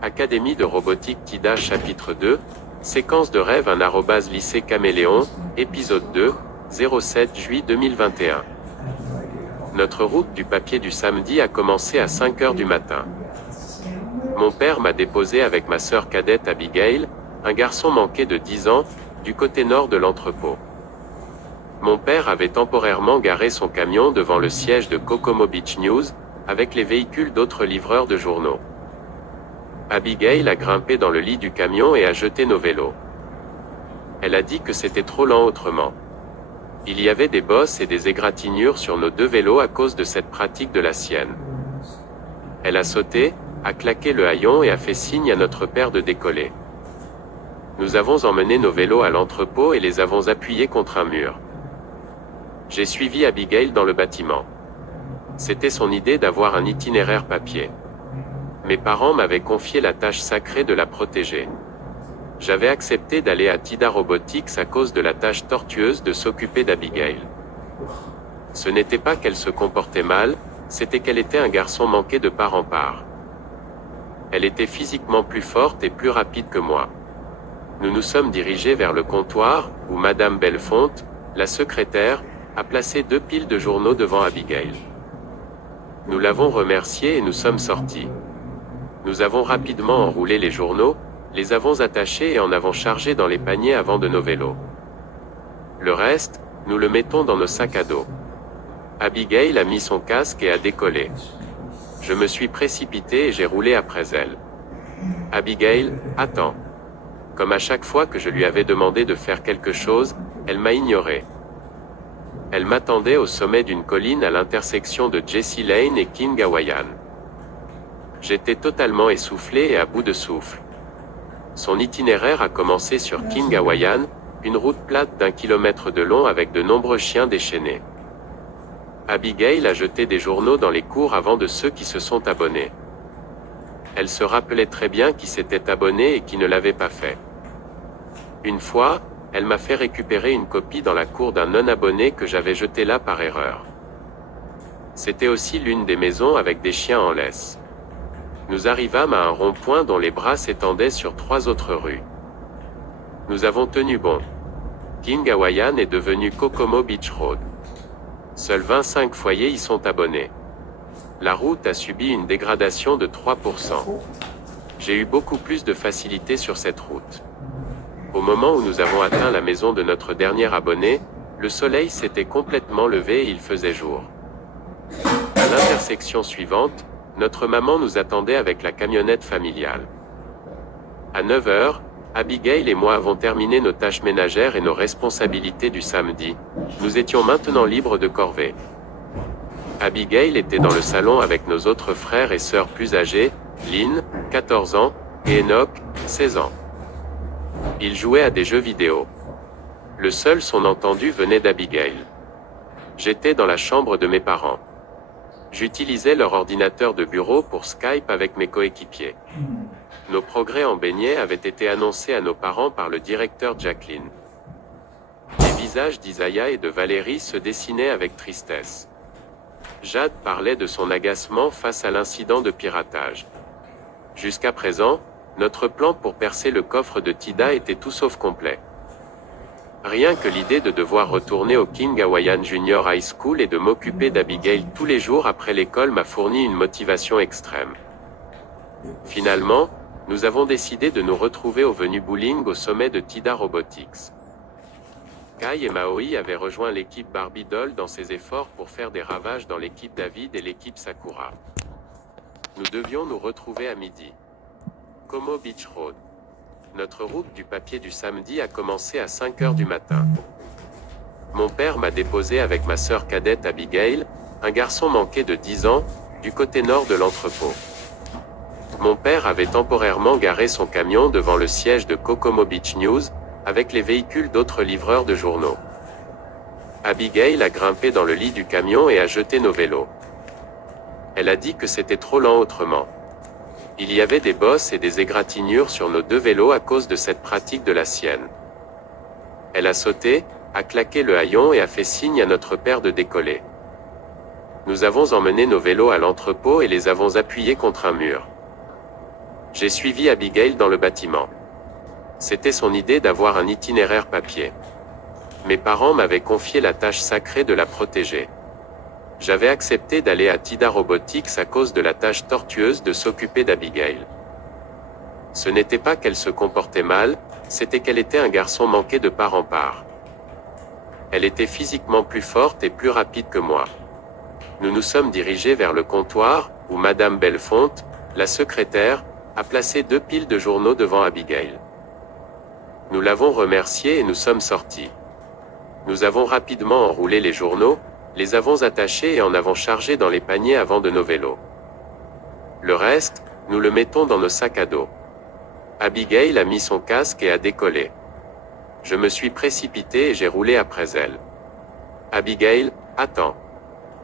Académie de robotique TIDA chapitre 2, séquence de rêve 1 lycée Caméléon, épisode 2, 07 juillet 2021. Notre route du papier du samedi a commencé à 5 heures du matin. Mon père m'a déposé avec ma sœur cadette Abigail, un garçon manqué de 10 ans, du côté nord de l'entrepôt. Mon père avait temporairement garé son camion devant le siège de Kokomo Beach News, avec les véhicules d'autres livreurs de journaux. Abigail a grimpé dans le lit du camion et a jeté nos vélos. Elle a dit que c'était trop lent autrement. Il y avait des bosses et des égratignures sur nos 2 vélos à cause de cette pratique de la sienne. Elle a sauté, a claqué le haillon et a fait signe à notre père de décoller. Nous avons emmené nos vélos à l'entrepôt et les avons appuyés contre un mur. J'ai suivi Abigail dans le bâtiment. C'était son idée d'avoir un itinéraire papier. Mes parents m'avaient confié la tâche sacrée de la protéger. J'avais accepté d'aller à TIDA Robotics à cause de la tâche tortueuse de s'occuper d'Abigail. Ce n'était pas qu'elle se comportait mal, c'était qu'elle était un garçon manqué de part en part. Elle était physiquement plus forte et plus rapide que moi. Nous nous sommes dirigés vers le comptoir, où Madame Bellefonte, la secrétaire, a placé 2 piles de journaux devant Abigail. Nous l'avons remerciée et nous sommes sortis. Nous avons rapidement enroulé les journaux, les avons attachés et en avons chargé dans les paniers avant de nos vélos. Le reste, nous le mettons dans nos sacs à dos. Abigail a mis son casque et a décollé. Je me suis précipité et j'ai roulé après elle. Abigail, attends. Comme à chaque fois que je lui avais demandé de faire quelque chose, elle m'a ignoré. Elle m'attendait au sommet d'une colline à l'intersection de Jessie Lane et King Hawaiian. J'étais totalement essoufflé et à bout de souffle. Son itinéraire a commencé sur King Hawaiian, une route plate d'1 kilomètre de long avec de nombreux chiens déchaînés. Abigail a jeté des journaux dans les cours avant de ceux qui se sont abonnés. Elle se rappelait très bien qui s'était abonné et qui ne l'avait pas fait. Une fois, elle m'a fait récupérer une copie dans la cour d'un non-abonné que j'avais jeté là par erreur. C'était aussi l'une des maisons avec des chiens en laisse. Nous arrivâmes à un rond-point dont les bras s'étendaient sur 3 autres rues. Nous avons tenu bon. King Hawaiian est devenu Kokomo Beach Road. Seuls 25 foyers y sont abonnés. La route a subi une dégradation de 3%. J'ai eu beaucoup plus de facilité sur cette route. Au moment où nous avons atteint la maison de notre dernier abonné, le soleil s'était complètement levé et il faisait jour. À l'intersection suivante, notre maman nous attendait avec la camionnette familiale. À 9 heures, Abigail et moi avons terminé nos tâches ménagères et nos responsabilités du samedi. Nous étions maintenant libres de corvée. Abigail était dans le salon avec nos autres frères et sœurs plus âgés, Lynn, 14 ans, et Enoch, 16 ans. Ils jouaient à des jeux vidéo. Le seul son entendu venait d'Abigail. J'étais dans la chambre de mes parents. J'utilisais leur ordinateur de bureau pour Skype avec mes coéquipiers. Nos progrès en beignets avaient été annoncés à nos parents par le directeur Jacqueline. Les visages d'Isaiah et de Valérie se dessinaient avec tristesse. Jade parlait de son agacement face à l'incident de piratage. Jusqu'à présent, notre plan pour percer le coffre de TIDA était tout sauf complet. Rien que l'idée de devoir retourner au King Hawaiian Junior High School et de m'occuper d'Abigail tous les jours après l'école m'a fourni une motivation extrême. Finalement, nous avons décidé de nous retrouver au Venue Bowling au sommet de TIDA Robotics. Kai et Maoi avaient rejoint l'équipe Barbie Doll dans ses efforts pour faire des ravages dans l'équipe David et l'équipe Sakura. Nous devions nous retrouver à midi. Kokomo Beach Road. Notre route du papier du samedi a commencé à 5 heures du matin. Mon père m'a déposé avec ma sœur cadette Abigail, un garçon manqué de 10 ans, du côté nord de l'entrepôt. Mon père avait temporairement garé son camion devant le siège de Kokomo Beach News, avec les véhicules d'autres livreurs de journaux. Abigail a grimpé dans le lit du camion et a jeté nos vélos. Elle a dit que c'était trop lent autrement. Il y avait des bosses et des égratignures sur nos 2 vélos à cause de cette pratique de la sienne. Elle a sauté, a claqué le haillon et a fait signe à notre père de décoller. Nous avons emmené nos vélos à l'entrepôt et les avons appuyés contre un mur. J'ai suivi Abigail dans le bâtiment. C'était son idée d'avoir un itinéraire papier. Mes parents m'avaient confié la tâche sacrée de la protéger. J'avais accepté d'aller à Tida Robotics à cause de la tâche tortueuse de s'occuper d'Abigail. Ce n'était pas qu'elle se comportait mal, c'était qu'elle était un garçon manqué de part en part. Elle était physiquement plus forte et plus rapide que moi. Nous nous sommes dirigés vers le comptoir, où Madame Bellefonte, la secrétaire, a placé 2 piles de journaux devant Abigail. Nous l'avons remerciée et nous sommes sortis. Nous avons rapidement enroulé les journaux, les avons attachés et en avons chargé dans les paniers avant de nos vélos. Le reste, nous le mettons dans nos sacs à dos. Abigail a mis son casque et a décollé. Je me suis précipité et j'ai roulé après elle. Abigail, attends.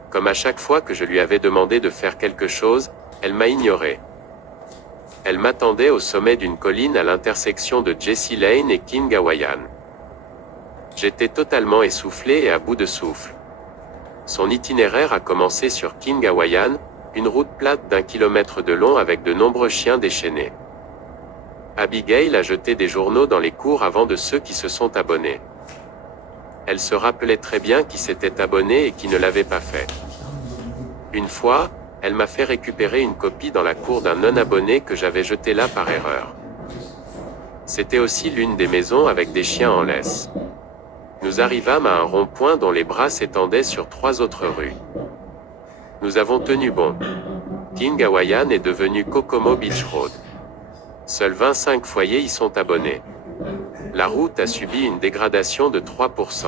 Comme à chaque fois que je lui avais demandé de faire quelque chose, elle m'a ignoré. Elle m'attendait au sommet d'une colline à l'intersection de Jessie Lane et King Hawaiian. J'étais totalement essoufflé et à bout de souffle. Son itinéraire a commencé sur King Hawaiian, une route plate d'1 kilomètre de long avec de nombreux chiens déchaînés. Abigail a jeté des journaux dans les cours avant de ceux qui se sont abonnés. Elle se rappelait très bien qui s'était abonné et qui ne l'avait pas fait. Une fois, elle m'a fait récupérer une copie dans la cour d'un non-abonné que j'avais jeté là par erreur. C'était aussi l'une des maisons avec des chiens en laisse. Nous arrivâmes à un rond-point dont les bras s'étendaient sur 3 autres rues. Nous avons tenu bon. King Hawaiian est devenu Kokomo Beach Road. Seuls 25 foyers y sont abonnés. La route a subi une dégradation de 3%.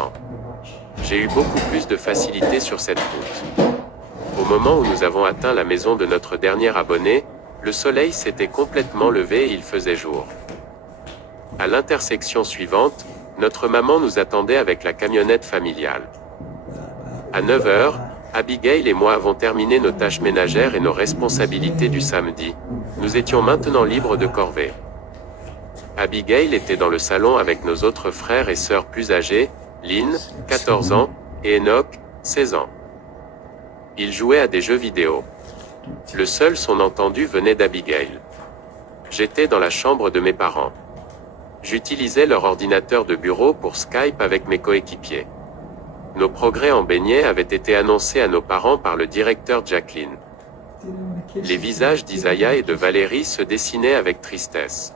J'ai eu beaucoup plus de facilité sur cette route. Au moment où nous avons atteint la maison de notre dernier abonné, le soleil s'était complètement levé et il faisait jour. À l'intersection suivante, notre maman nous attendait avec la camionnette familiale. À 9 h, Abigail et moi avons terminé nos tâches ménagères et nos responsabilités du samedi. Nous étions maintenant libres de corvée. Abigail était dans le salon avec nos autres frères et sœurs plus âgés, Lynn, 14 ans, et Enoch, 16 ans. Ils jouaient à des jeux vidéo. Le seul son entendu venait d'Abigail. J'étais dans la chambre de mes parents. J'utilisais leur ordinateur de bureau pour Skype avec mes coéquipiers. Nos progrès en beignets avaient été annoncés à nos parents par le directeur Jacqueline. Les visages d'Isaiah et de Valérie se dessinaient avec tristesse.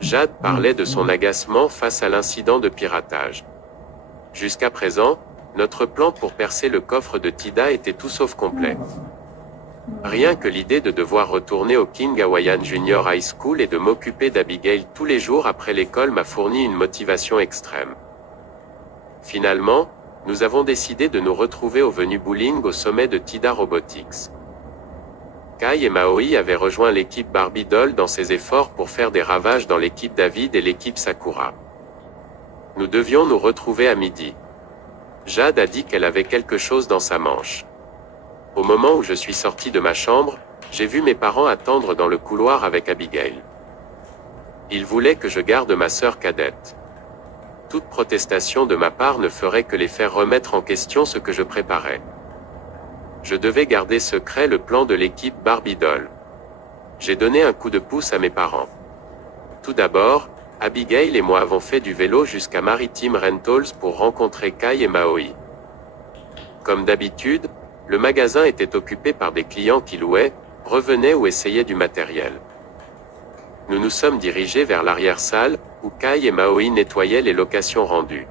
Jade parlait de son agacement face à l'incident de piratage. Jusqu'à présent, notre plan pour percer le coffre de Tida était tout sauf complet. Rien que l'idée de devoir retourner au King Hawaiian Junior High School et de m'occuper d'Abigail tous les jours après l'école m'a fourni une motivation extrême. Finalement, nous avons décidé de nous retrouver au Venu Bowling au sommet de Tida Robotics. Kai et Maoi avaient rejoint l'équipe Barbie Doll dans ses efforts pour faire des ravages dans l'équipe David et l'équipe Sakura. Nous devions nous retrouver à midi. Jade a dit qu'elle avait quelque chose dans sa manche. Au moment où je suis sorti de ma chambre, j'ai vu mes parents attendre dans le couloir avec Abigail. Ils voulaient que je garde ma sœur cadette. Toute protestation de ma part ne ferait que les faire remettre en question ce que je préparais. Je devais garder secret le plan de l'équipe Barbie Doll. J'ai donné un coup de pouce à mes parents. Tout d'abord, Abigail et moi avons fait du vélo jusqu'à Maritime Rentals pour rencontrer Kai et Maoi. Comme d'habitude, le magasin était occupé par des clients qui louaient, revenaient ou essayaient du matériel. Nous nous sommes dirigés vers l'arrière-salle, où Kai et Maoi nettoyaient les locations rendues.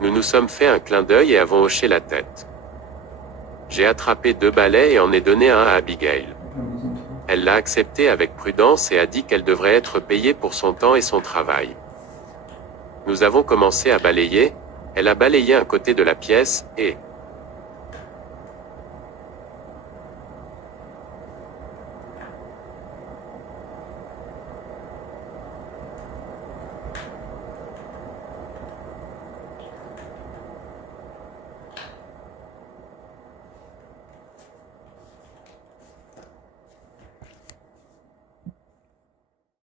Nous nous sommes fait un clin d'œil et avons hoché la tête. J'ai attrapé 2 balais et en ai donné un à Abigail. Elle l'a accepté avec prudence et a dit qu'elle devrait être payée pour son temps et son travail. Nous avons commencé à balayer, elle a balayé un côté de la pièce, et